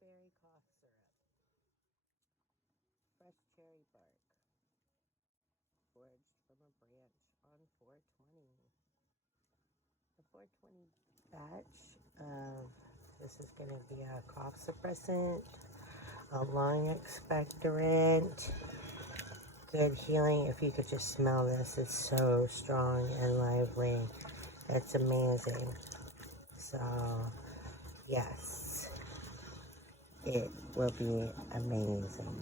elderberry cough syrup, fresh cherry bark, foraged from a branch on 420. The 420 batch of this is going to be a cough suppressant, a lung expectorant, good healing. If you could just smell this, it's so strong and lively. It's amazing. So, yes, it will be amazing.